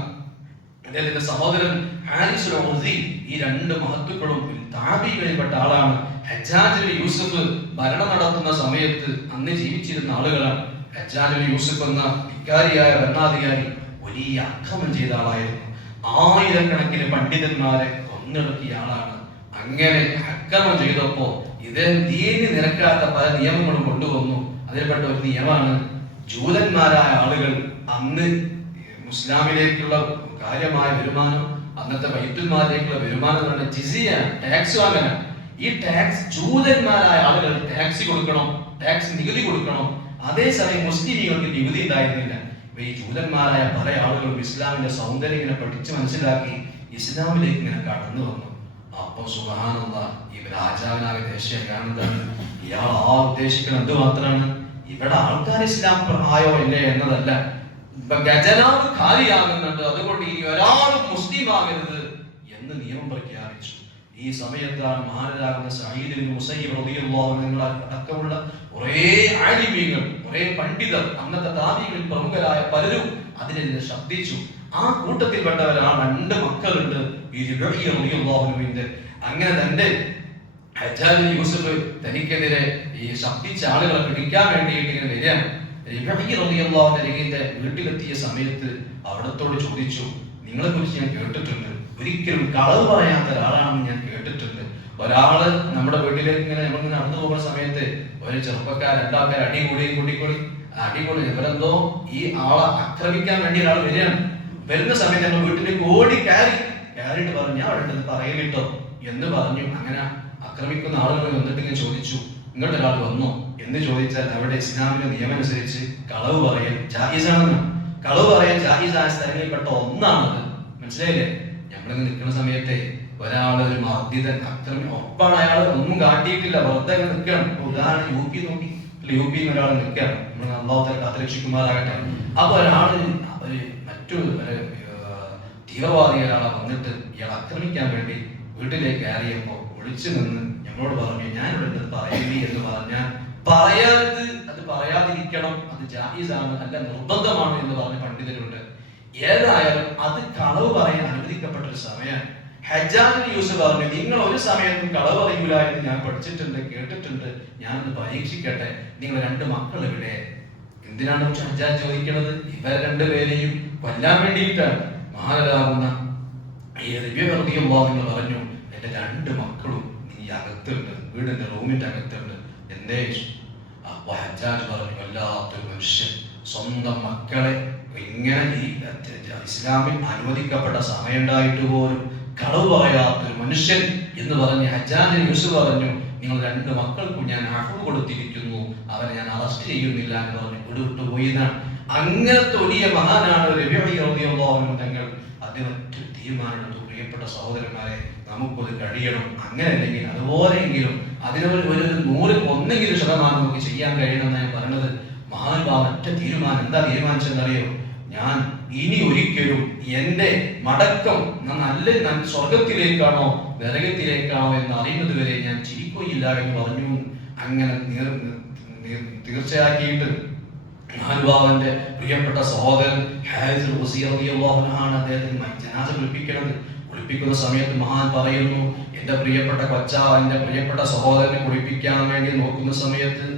അദ്ദേഹത്തിന്റെ സഹോദരൻ ഹാരിസ് അൽ-ഉസി, ഈ രണ്ട് മഹത്തുക്കളും താബീഈകളിൽപ്പെട്ട ആളാണ്. ഹജ്ജാജ് ബിൻ യൂസുഫ് ഭരണം നടത്തുന്ന സമയത്ത് അന്ന് ജീവിച്ചിരുന്ന ആളുകളാണ്. ഹജ്ജാജ് ബിൻ യൂസുഫ് എന്ന വികാരിയായ ഭരണാധികാരി വലിയ അക്രമം ചെയ്ത ആളായിരുന്നു. ആയിരക്കണക്കിന് പണ്ഡിതന്മാരെ കൊന്നിറക്കിയ ആളാണ്. അങ്ങനെ അക്രമം ചെയ്തപ്പോ ഇദ്ദേഹം ദീനിന് നിരക്കാത്ത പല നിയമങ്ങളും കൊണ്ടുവന്നു. അതിൽപ്പെട്ട ഒരു നിയമമാണ് ജൂതന്മാരായ ആളുകൾ അന്ന് മുസ്ലിമിലേക്കുള്ള കാര്യമായ വരുമാനം, അന്നത്തെ ബൈത്തുൽമാലിലേക്കുള്ള വരുമാനം എന്ന് പറഞ്ഞാൽ ജിസിയ, ടാക്സ് വാങ്ങാൻ. ഈ ടാക്സ് ജൂതന്മാരായ ആളുകൾ ടാക്സ് കൊടുക്കണം, ടാക്സ് നികുതി കൊടുക്കണം. അതേസമയം മുസ്ലിങ്ങൾക്ക് നികുതി ഉണ്ടായിരുന്നില്ല. ഈ ജൂതന്മാരായ പല ആളുകളും ഇസ്ലാമിന്റെ സൗന്ദര്യം ഇങ്ങനെ പഠിച്ച് മനസ്സിലാക്കി ഇസ്ലാമിലേക്ക് ഇങ്ങനെ കടന്നു വന്നു. അപ്പൊ സുബ്ഹാനല്ലാഹ്, ഈ രാജാവിനാകെ ദേശീയ കാണുന്നതാണ്. ഇയാൾ ആ ഉദ്ദേശിക്കുന്നത് എന്ത് മാത്രമാണ്? ഇവിടെ ആൾക്കാർ ഇസ്ലാം ആയോ ഇല്ലേ എന്നതല്ല, ഖജനാവ് ഖാലിയാകുന്നുണ്ട്, അതുകൊണ്ട് ഇനി ഒരാളും മുസ്ലിം ആകരുത് എന്ന് നിയമം പ്രഖ്യാപിച്ചു. ഈ സമയത്താണ് മഹാനാകുന്ന സഈദ് ഇബ്നു മുസയ്യിബ് റളിയല്ലാഹു അൻഹു അടക്കമുള്ള കുറേ ആലിമീങ്ങൾ, കുറേ പണ്ഡിതർ, അന്നത്തെ താബീഈകളിൽ പ്രമുഖരായ പലരും അതിനെതിരെ ശബ്ദിച്ചു. ആ കൂട്ടത്തിൽപ്പെട്ടവരാണ് രണ്ട് മക്കളുണ്ട് ഈ റബീഉ റളിയല്ലാഹു അൻഹുവിന്റെ. അങ്ങനെ തന്റെ ഹജ്ജാജ് ബിൻ യൂസുഫ് തനിക്കെതിരെ ഈ ശബ്ദിച്ച ആളുകളെ പിടിക്കാൻ വേണ്ടിയിട്ട് ഇങ്ങനെ വരികയാണ്. റബീഉ റളിയല്ലാഹു അൻഹുവിന്റെ വീട്ടിലെത്തിയ സമയത്ത് അവിടത്തോട് ചോദിച്ചു, നിങ്ങളെ കുറിച്ച് ഞാൻ കേട്ടിട്ടുണ്ട്, ഒരിക്കലും കളവ് പറയാത്ത ഒരാളാണെന്ന് ഞാൻ കേട്ടിട്ടുണ്ട്. ഒരാള് നമ്മുടെ വീട്ടിലേക്ക് ഇങ്ങനെ നമ്മൾ നടന്നു പോകുന്ന സമയത്ത് ഒരു ചെറുപ്പക്കാർ രണ്ടാൾക്കാർ അടികൂടി ഇവരെന്തോ ഈ ആളെ ആക്രമിക്കാൻ വേണ്ടി ഒരാൾ വരികയാണ്. വരുന്ന സമയത്ത് ഞങ്ങൾ വീട്ടിലേക്ക് ഓടി കയറിയിട്ട് പറഞ്ഞു, ഞാൻ അവിടെ ഉണ്ടെന്ന് പറയലിട്ടോ എന്ന് പറഞ്ഞു. അങ്ങനെ ആക്രമിക്കുന്ന ആളുകൾ വന്നിട്ട് ഇങ്ങനെ ചോദിച്ചു, ഇങ്ങോട്ടൊരാൾ വന്നോ എന്ന് ചോദിച്ചാൽ അവിടെ ഇസ്ലാമിന്റെ നിയമം അനുസരിച്ച് കളവ് പറയാൻ ജായിസാണെന്ന്. കളവ് പറയാൻ ജായിസായ സ്ഥലങ്ങളിൽപ്പെട്ട ഒന്നാണത്. മനസ്സിലായില്ലേ? നമ്മളിങ്ങനെ നിൽക്കുന്ന സമയത്തെ ഒരാള് ഒരു മർദ്ദിതൻ ഒപ്പാണ്, അയാൾ ഒന്നും കാട്ടിയിട്ടില്ല, വെറുതെ നിൽക്കണം. ഉദാഹരണം യു നോക്കി, യു ഒരാൾ നിൽക്കുകയാണ്, നമ്മൾ അള്ളാഹു കാത്തുരക്ഷിക്കുമാറാകട്ടെ. അപ്പൊ ഒരാള് മറ്റൊരു തീവ്രവാദി ഒരാളെ വന്നിട്ട് ഇയാൾ ആക്രമിക്കാൻ വേണ്ടി വീട്ടിലേക്ക് കയറിയപ്പോ ഒളിച്ചു നിന്ന് ഞങ്ങളോട് പറഞ്ഞു, ഞാൻ ഇവിടെ പറയുന്നേ എന്ന് പറഞ്ഞാൽ പറയാത്, അത് പറയാതിരിക്കണം, അത് ജായിസാണ്, അല്ല നിർബന്ധമാണ് എന്ന് പറഞ്ഞ പണ്ഡിതരുണ്ട്. ഏതായാലും അത് കളവ് പറയാൻ അനുവദിക്കപ്പെട്ട ഒരു സമയം. ഹജ്ജാജ് യൂസഫ് പറഞ്ഞു, നിങ്ങൾ ഒരു സമയത്തും കളവ് അറിയില്ല എന്ന് ഞാൻ പഠിച്ചിട്ടുണ്ട്, കേട്ടിട്ടുണ്ട്, ഞാനൊന്ന് പരീക്ഷിക്കട്ടെ. നിങ്ങൾ 2 മക്കൾ ഇവിടെ. എന്തിനാണ് ഹജ്ജാജ് ചോദിക്കുന്നത്? ഇവരെ 2 പേരെയും കൊല്ലാൻ വേണ്ടിയിട്ടാണ്. മഹാനാകുന്ന നിങ്ങൾ പറഞ്ഞു, എന്റെ 2 മക്കളും നീ അകത്തുണ്ട്, വീടിന്റെ റൂമിന്റെ അകത്തുണ്ട്. എന്തേ? അപ്പൊ ഹജ്ജാജ് പറഞ്ഞു, വല്ലാത്തൊരു മനുഷ്യൻ സ്വന്തം മക്കളെ ഇങ്ങനെ ഈ ഇസ്ലാമിൽ അനുവദിക്കപ്പെട്ട സമയം ഉണ്ടായിട്ട് പോലും കളവ് പറയാത്തൊരു മനുഷ്യൻ എന്ന് പറഞ്ഞ് ഹജ്ജാജ് യൂസഫ് പറഞ്ഞു, നിങ്ങൾ 2 മക്കൾക്കും ഞാൻ അഫ്വ് കൊടുത്തിരിക്കുന്നു, അവരെ ഞാൻ അറസ്റ്റ് ചെയ്യുന്നില്ല എന്ന് പറഞ്ഞ് വിടുവിട്ടു പോയിന്നാണ്. അങ്ങനത്തെ വലിയ മഹാനാണ് തങ്ങൾ. അതിനൊറ്റ തീരുമാനമെടുത്തു. പ്രിയപ്പെട്ട സഹോദരന്മാരെ, നമുക്കത് കഴിയണം. അങ്ങനെ അല്ലെങ്കിൽ അതുപോലെയെങ്കിലും അതിനൊരു 100% നമുക്ക് ചെയ്യാൻ കഴിയണമെന്ന് ഞാൻ പറഞ്ഞത്. മഹാനുഭാവ ഒറ്റ തീരുമാനം. എന്താ തീരുമാനിച്ചെന്നറിയോ? ഞാൻ ഇനി ഒരിക്കലും എന്റെ മടക്കം നല്ല സ്വർഗത്തിലേക്കാണോ നരകത്തിലേക്കാണോ എന്ന് അറിയുന്നത് വരെ ഞാൻ ചിരിക്കുകയില്ല എന്ന് പറഞ്ഞു. അങ്ങനെ തീർച്ചയാക്കിയിട്ട് മഹാനുഭാവന്റെ പ്രിയപ്പെട്ട സഹോദരൻ ഹാരിസ് റളിയല്ലാഹു അദ്ദേഹത്തിന് ജനാസ കുളിപ്പിക്കുന്ന സമയത്ത് മഹാൻ പറയുന്നു, എന്റെ പ്രിയപ്പെട്ട എന്റെ പ്രിയപ്പെട്ട സഹോദരനെ കുളിപ്പിക്കാൻ വേണ്ടി നോക്കുന്ന സമയത്ത്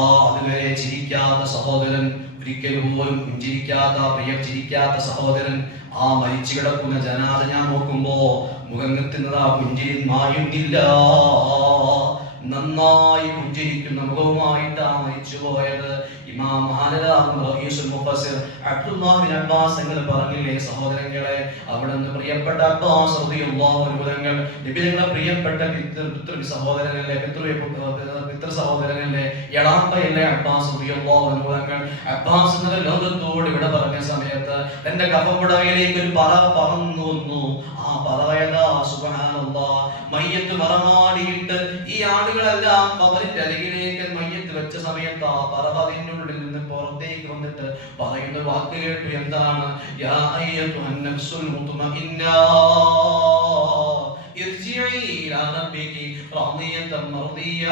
അതുവരെ ചിരിക്കാത്ത സഹോദരൻ, ഒരിക്കലും പോലും ചിരിക്കാത്ത സഹോദരൻ, ആ മരിച്ചു കിടക്കുന്ന ജനാസ ഞാൻ നോക്കുമ്പോ മുഖങ്ങെത്തുന്നത് ആ പുഞ്ചിരി മായുന്നില്ല. നന്നായി പുഞ്ചിരിക്കുന്ന മുഖവുമായിട്ടാ മരിച്ചു പോയത്. ഇമാം പറഞ്ഞില്ലേ സഹോദരങ്ങളെ, അവിടെ നിന്ന് പ്രിയപ്പെട്ട അബ്ബാസ് റളിയല്ലാഹു അൻഹു തങ്ങൾ, നബിയുടെ പ്രിയപ്പെട്ട സഹോദരനല്ലേ, പിതൃ സഹോദരനല്ലേ, എളാപ്പയല്ലേ അബ്ബാസ് റളിയല്ലാഹു അൻഹു തങ്ങൾ. അബ്ബാസ് എന്ന ലോകത്തോട് ഇവിടെ പറഞ്ഞ സമയത്ത് തന്റെ കഫപ്പുടവയിലേക്ക് ഒരു പറവ പറന്നു വന്നു. ആ പറവയതാ സുബ്ഹാനല്ലാഹ് മയ്യത്ത് മറമാടിയിട്ട് ഈ ആളുകളെല്ലാം ഖബറിന്റെ അരികിലേക്ക് മയ്യത്ത് വെച്ച സമയത്ത് ആ പറവ അതിനുള്ളിൽ നിന്ന് പുറത്തേക്ക് വന്നിട്ട് പറയുന്ന വാക്ക് കേട്ടു. എന്താണ്? യാ അയ്യതുഹൻ നഫ്സുൽ മുത്മഇന്ന ഇർജിഇ ഇലാ റബ്ബികി റാദിയതൻ മർദിയ.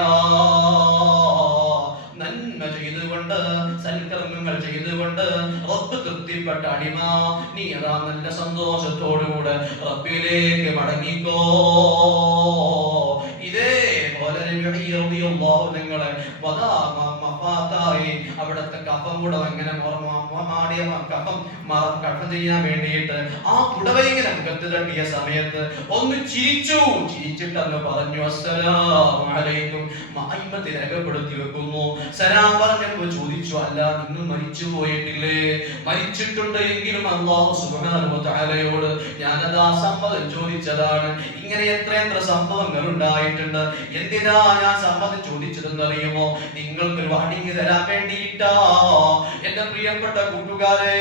നന്മ ചെയ്തുകൊണ്ട് സൽക്കർമ്മങ്ങൾ ചെയ്തുകൊണ്ട് റബ്ബ് തൃപ്തിപ്പെട്ട അടിമ, നീ അതാ നല്ല സന്തോഷത്തോടുകൂടെ റബ്ബിലേക്ക് മടങ്ങിക്കോ. ഇതേപോലെ നിങ്ങളെ അവിടത്തെ കഫം പുടവ ഇങ്ങനെ മാടിയ കഫം ചെയ്യാൻ വേണ്ടിയിട്ട് ആ പുടവ ഇങ്ങനെ മുഖത്ത് തട്ടിയ സമയത്ത് ഒന്ന് ചിരിച്ചിട്ട് അങ്ങ് പറഞ്ഞു, അസ്സലാമു അലൈക്കും, മഅയ്മത്ത് രേഖപ്പെടുത്തി വെക്കുന്നു. സലാം പറഞ്ഞപ്പോ ചോദിച്ചു, അല്ല നിങ്ങൾ മരിച്ചു പോയിട്ടില്ലേ? മരിച്ചിട്ടുണ്ട് എങ്കിലും അല്ലാഹു സുബ്ഹാനഹു വ തആലയോട് ഞാനതാ സമ്മതം ചോദിച്ചതാണ്. ഇങ്ങനെ എത്ര സംഭവങ്ങൾ ഉണ്ടായിട്ടുണ്ട്. എന്തിനാ ഞാൻ സമ്മതം ചോദിച്ചതെന്ന് അറിയുമോ? നിങ്ങൾക്കൊരു വാണിംഗ് തരാൻ വേണ്ടിയിട്ടാ. എന്റെ പ്രിയപ്പെട്ട കൂട്ടുകാരെ,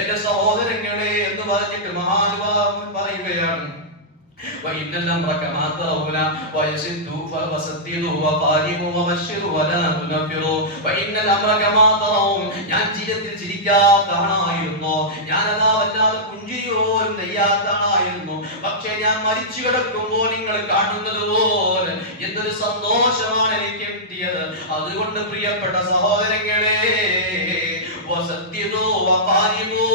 എന്റെ സഹോദരങ്ങളെ എന്ന് പറഞ്ഞിട്ട് മഹാനുഭാവൻ പറയുകയാണ്, وإن الأمر كما ترون ويسدوا فسددوا وقاربوا وبشروا ولا تنفروا وإن الأمر كما ترون. ഞാൻ ജീവിതത്തിൽ ചിരിക്കാത്ത ആളായിരുന്നു, ഞാനതാ വല്ലാതെ പുഞ്ചിരിയോരും നെയ്യാത്ത ആളായിരുന്നു. പക്ഷേ ഞാൻ മരിച്ചു കിടക്കുമ്പോൾ നിങ്ങൾ കാണുന്നത് പോലെ എന്തൊരു സന്തോഷമാണ് എനിക്ക് കിട്ടിയത്. അതുകൊണ്ട് പ്രിയപ്പെട്ട സഹോദരങ്ങളെ, വസദ്ദിദു വഖാരിബു,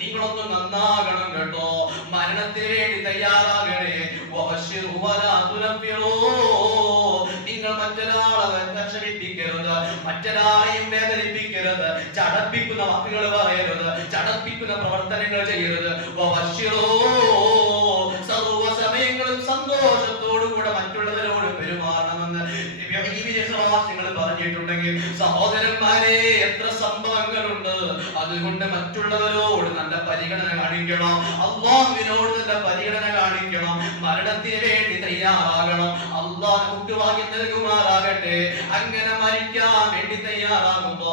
നിങ്ങളൊന്ന് നന്നാകണം കേട്ടോ. മരണത്തിന് വേണ്ടി തയ്യാറാകണേ. വബശ്ശിറു വലാ തുനഫിറു, നിങ്ങൾ മറ്റൊരാളെ വിഷമിപ്പിക്കരുത്, മറ്റൊരാളെയും വേദനിപ്പിക്കരുത്, ചടപ്പിക്കുന്ന വാക്കുകൾ പറയരുത്, ചടപ്പിക്കുന്ന പ്രവർത്തനങ്ങൾ ചെയ്യരുത്. വബശ്ശിറു, സർവ്വ സമയങ്ങളും സന്തോഷത്തോടുകൂടെ മറ്റുള്ളവരോട് പെരുമാറണമെന്ന് വിശ്വാസികൾ പറഞ്ഞിട്ടുണ്ടെങ്കിൽ സഹോദരന്മാരെ എത്ര സംഭവങ്ങളുണ്ട്. അതുകൊണ്ട് മറ്റുള്ളവരോട് നല്ല പരിഗണന കാണിക്കണം, അള്ളാഹുവിനോട് നല്ല പരിഗണന കാണിക്കണം, മരണത്തിന് വേണ്ടി തയ്യാറാകണം. അള്ളാഹ് നമുക്ക് ഭാഗ്യം നൽകുമാറാകട്ടെ. അങ്ങനെ മരിക്കാൻ വേണ്ടി തയ്യാറാകുമ്പോ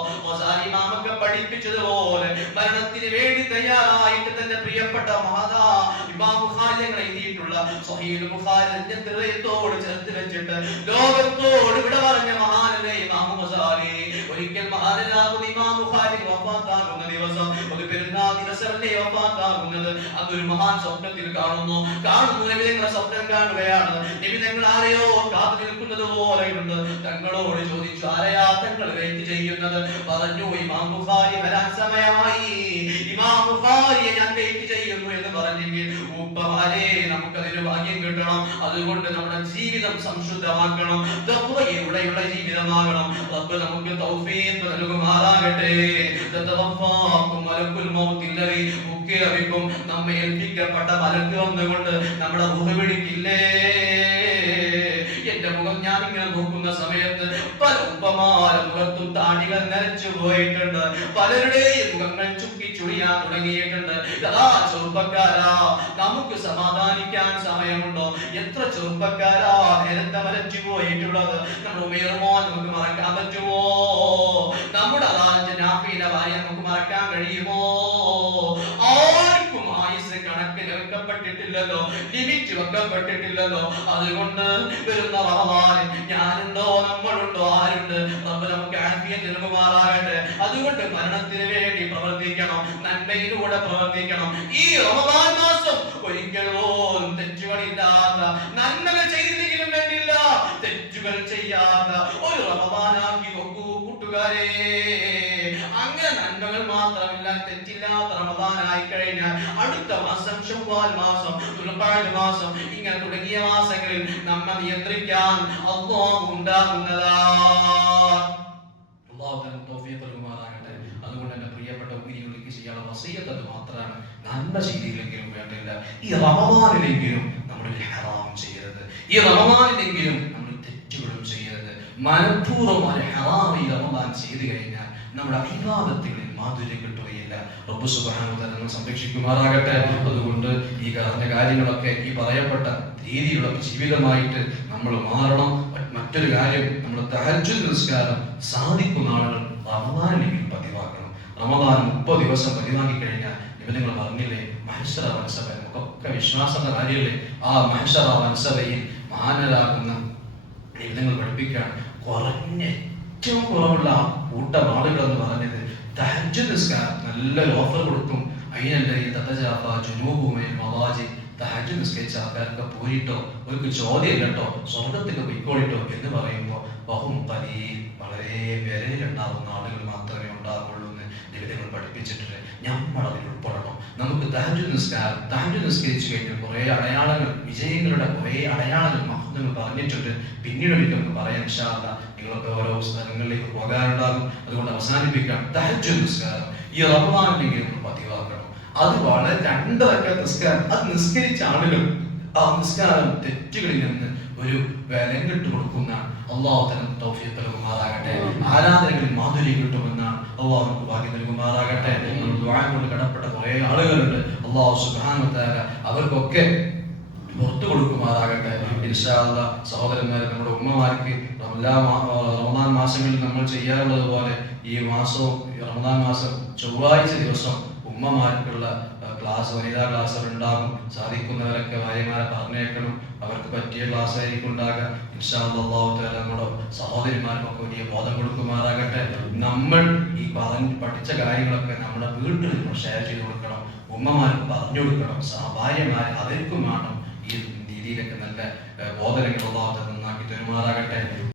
ഇമാമൊക്കെ പഠിപ്പിച്ചതുപോലെ മരണത്തിന് വേണ്ടി തയ്യാറായിട്ട് തന്റെ പ്രിയപ്പെട്ട മഹാദാ ഇമാം ബുഖാരി എഴുതിയിട്ടുള്ള സ്വഹീഹുൽ ബുഖാരി ഹൃദയത്തോട് ചേർത്ത് വെച്ചിട്ട് ലോകത്തോട് വിട പറഞ്ഞ മഹാനല്ലേ ഇമാം ബുഖാരി. ഒരിക്കൽ മഹാനാകുന്ന ഇമാം ബുഖാരി വഫാത്താകുന്ന ദിവസം ഒരു പെരുന്നാൾ ദിവസമല്ലേ വഫാത്താകുന്നത്. അതൊരു മഹാൻ സ്വപ്നത്തിൽ കാണുന്നു. നബി തങ്ങൾ സ്വപ്നം കാണുകയാണ്. നബി തങ്ങൾ ആരെയോ കാത്തു നിൽക്കുന്നത് പോലെയുണ്ട്. തങ്ങളോട് ചോദിച്ചു, ആരെയാ തങ്ങൾ വെയിറ്റ് ചെയ്യുന്നത്? പറഞ്ഞു, ഇമാം ബുഖാരി വരാൻ സമയമായി, ഇമാം ബുഖാരിയെ ഞാൻ വെയിറ്റ് ചെയ്യുന്നു എന്ന് പറഞ്ഞെങ്കിൽ ഉപ്പമാരെ നമുക്കതിന് ഭാഗ്യം കിട്ടണം. അതുകൊണ്ട് നമ്മുടെ ജീവിതം സംശുദ്ധമാക്കണം, തഖ്വയുടെ ജീവിതമാകണം. റബ്ബ് നമുക്ക് തൗഫീഖ് നൽകുമാറാകട്ടെ. തതവഫാകും മലക്കുൽ മൗത്ത് അല്ലദീ മുക്കില ബിക്കും. നമ്മെ ഏൽപ്പിക്കപ്പെട്ട മലക്ക് വന്നുകൊണ്ട് നമ്മുടെ റൂഹ് പിടിക്കില്ലേ? എന്റെ മുഖം ഞാൻ ഇങ്ങനെ നോക്കുന്ന സമയത്ത് പല ഉപ്പമാരുടെ മുഖത്തും താടികൾ നരച്ചു പോയിട്ടുണ്ട്. പലരുടെയും മുഖങ്ങൾ ചുക്കി ചുളിയാൻ തുടങ്ങിയിട്ടുണ്ട്. ചെറുപ്പക്കാരാ, നമുക്ക് സമാധാനിക്കാൻ സമയമുണ്ടോ? എത്ര ചെറുപ്പക്കാരാ നേരത്തെ മരച്ചു പോയിട്ടുള്ളത്. നമ്മുടെ ഉയർമോ നമുക്ക് മറക്കാൻ പറ്റുമോ? നമ്മുടെ ഭാര്യ നമുക്ക് മറക്കാൻ കഴിയുമോ? ആർക്കും ആയുസ് കണക്കിൽ വെക്കപ്പെട്ടിട്ടില്ലല്ലോ, ലിമിറ്റ് വെക്കപ്പെട്ടിട്ടില്ലല്ലോ. അതുകൊണ്ട് വരുന്ന റമദാൻ ഞാനുണ്ടോ, നമ്മളുണ്ടോ, ആരുണ്ട്? റബ്ബ് നമുക്ക് ആഫിയത്ത് നൽകുമാറാകട്ടെ. അതുകൊണ്ട് മരണത്തിന് വേണ്ടി പ്രവർത്തിക്കണം, നന്മയിലൂടെ പ്രവർത്തിക്കണം. ഈ റമദാൻ മാസം ഒരിക്കൽ പോലും തെറ്റുകളില്ലാത്ത, നന്മകൾ ചെയ്തില്ലെങ്കിലും വേണ്ടില്ല, തെറ്റുകൾ ചെയ്യാത്ത ഒരു റമദാനാക്കി നോക്കൂ കൂട്ടുകാരെ. അങ്ങനെ നന്മകൾ മാത്രമല്ല, തെറ്റില്ലാത്ത റമദാനായി കഴിഞ്ഞാൽ അടുത്ത മാസം ശവ്വാൽ മാസം, ദുൽഖഅദ മാസം, ഇങ്ങനെ തുടങ്ങിയ മാസങ്ങളിൽ നമ്മെ നിയന്ത്രിക്കാൻ അല്ലാഹു ഉണ്ടാകുന്നതാണ്. അല്ലാഹു തആല തൗഫീഖ് നൽകുമാറാകട്ടെ. അതുകൊണ്ട് എന്റെ പ്രിയപ്പെട്ട മുഅ്മിനീങ്ങൾക്ക് ചെയ്യാനുള്ള വസിയത്ത് അത് മാത്രമാണ്. നന്മ ചെയ്തില്ലെങ്കിലും വേണ്ടില്ല, ഈ റമദാനിലെങ്കിലും നമ്മൾ ഹറാം ചെയ്യരുത്. ഈ റമദാനിലെങ്കിലും നമ്മൾ തെറ്റുകളും ചെയ്യരുത്. മനഃപൂർവ്വം ഹറാം ഈ റമദാൻ ചെയ്തു കഴിഞ്ഞാൽ നമ്മുടെ ഇബാദത്തുകളിൽ മാധുര്യം കിട്ടുകയില്ല. റബ്ബ് സുബ്ഹാനഹു വ തആല സംരക്ഷിക്കുമാറാകട്ടെ. അതുകൊണ്ട് ഈ പറഞ്ഞ കാര്യങ്ങളൊക്കെ ഈ പറയപ്പെട്ട രീതിയിലുള്ള ജീവിതമായിട്ട് നമ്മൾ മാറണം. മറ്റൊരു കാര്യം, നമ്മൾ തഹജ്ജുദ് നിസ്കാരം സാധിക്കുന്ന ആളുകൾ റമദാനിലെങ്കിലും പതിവാക്കണം. റമദാൻ 30 ദിവസം പതിവാക്കി കഴിഞ്ഞാൽ നിങ്ങൾ പറഞ്ഞില്ലേ, മഹ്ശറ വൻസഭ, നമുക്കൊക്കെ വിശ്വാസമുള്ള കാര്യമല്ലേ, ആ മഹ്ശറ വൻസഭയിൽ മഹാനരാകുന്ന നിങ്ങൾ പഠിപ്പിക്കാൻ കുറഞ്ഞ ഏറ്റവും കുറവുള്ള കൂട്ടം ആളുകൾ എന്ന് പറഞ്ഞത് തഹജ്ജുദ് നിസ്കാരം. നല്ലൊരു ഓഫർ കൊടുക്കും. അതിനല്ലേ തതജാഫാ ജുനൂബുഹും അനിൽ മളാജി. തഹജ്ജുദ് നിസ്കരിച്ച ആൾക്കാർക്ക് പോയിട്ടോ, ഒരു ചോദ്യം കേട്ടോ, സ്വർഗത്തിൽ പോയിക്കോളിട്ടോ എന്ന് പറയുമ്പോൾ ബഹും ഖലീൽ, വളരെ വിരലിലുണ്ടാവുന്ന ആളുകൾ മാത്രമേ ഉണ്ടാവുള്ളൂ എന്ന് നിബിധങ്ങൾ പഠിപ്പിച്ചിട്ടുണ്ട്. നമ്മൾ അതിൽ ഉൾപ്പെടണം. നമുക്ക് തഹജ്ജുദ് നിസ്കരിച്ചു കഴിഞ്ഞാൽ കുറെ അടയാളങ്ങൾ, വിജയങ്ങളുടെ കുറെ അടയാളങ്ങൾ മഹ്ദൂം പറഞ്ഞിട്ടുണ്ട്. പിന്നീട് ഒരിക്കൽ നമുക്ക് പറയാം ഇൻഷാ അല്ലാഹ്. നിങ്ങളൊക്കെ ഓരോ സ്ഥലങ്ങളിലേക്ക് പോകാനുണ്ടാകും. അതുകൊണ്ട് അവസാനിപ്പിക്കാം. തഹജ്ജുദ് നിസ്കാരം ഈ റമദാനിലെങ്കിലും നമ്മൾ പതിവാക്കണം. അത് വളരെ 2 റക്അത്ത് നിസ്കാരം, അത് നിസ്കരിച്ച ആളുകൾ ആ നിസ്കാരം തെറ്റുകളിൽ നിന്ന് ഒരു വിലങ്ങിട്ട് കൊടുക്കുന്ന അല്ലാഹു തആല തൗഫീഖ് നൽകുമാറാകട്ടെ. ആരാധനകളിൽ മാധുര്യം കിട്ടുമെന്നാണ് അല്ലാഹു നമുക്ക് ഭാഗ്യം നൽകുമാറാകട്ടെ. ദുആ കൊണ്ട് കടപ്പെട്ട കുറേ ആളുകളുണ്ട്. അല്ലാഹു സുബ്ഹാനഹു വ തആല അവർക്കൊക്കെ പുറത്തു കൊടുക്കുമാറാകട്ടെ. ഇൻഷാ അല്ലാഹ് സഹോദരന്മാരെ, നമ്മുടെ ഉമ്മമാർക്ക് റമദാൻ മാസങ്ങളിൽ നമ്മൾ ചെയ്യാറുള്ളത് പോലെ ഈ മാസവും റമദാൻ മാസം ചൊവ്വാഴ്ച ദിവസം ഉമ്മമാർക്കുള്ള ക്ലാസ്, വനിതാ ക്ലാസ്സുകൾ ഉണ്ടാകും. സാധിക്കുന്നവരൊക്കെ ഭാര്യമാരെ പറഞ്ഞേക്കണം. അവർക്ക് പറ്റിയ ക്ലാസ് ആയിരിക്കും ഉണ്ടാകുക. ഇൻഷാ അല്ലാഹു തആല നമ്മുടെ സഹോദരിമാർക്കൊക്കെ വലിയ ബോധം കൊടുക്കുമാറാകട്ടെ. നമ്മൾ ഈ പഠിച്ച കാര്യങ്ങളൊക്കെ നമ്മുടെ വീട്ടിൽ നമ്മൾ ഷെയർ ചെയ്ത് കൊടുക്കണം. ഉമ്മമാർക്ക് പറഞ്ഞു കൊടുക്കണം. ഭാര്യമാർ അവർക്കും വേണം ഈ രീതിയിലൊക്കെ നല്ല ബോധനങ്ങൾ അല്ലാഹു തആല നന്നാക്കി തരുമാറാകട്ടെ.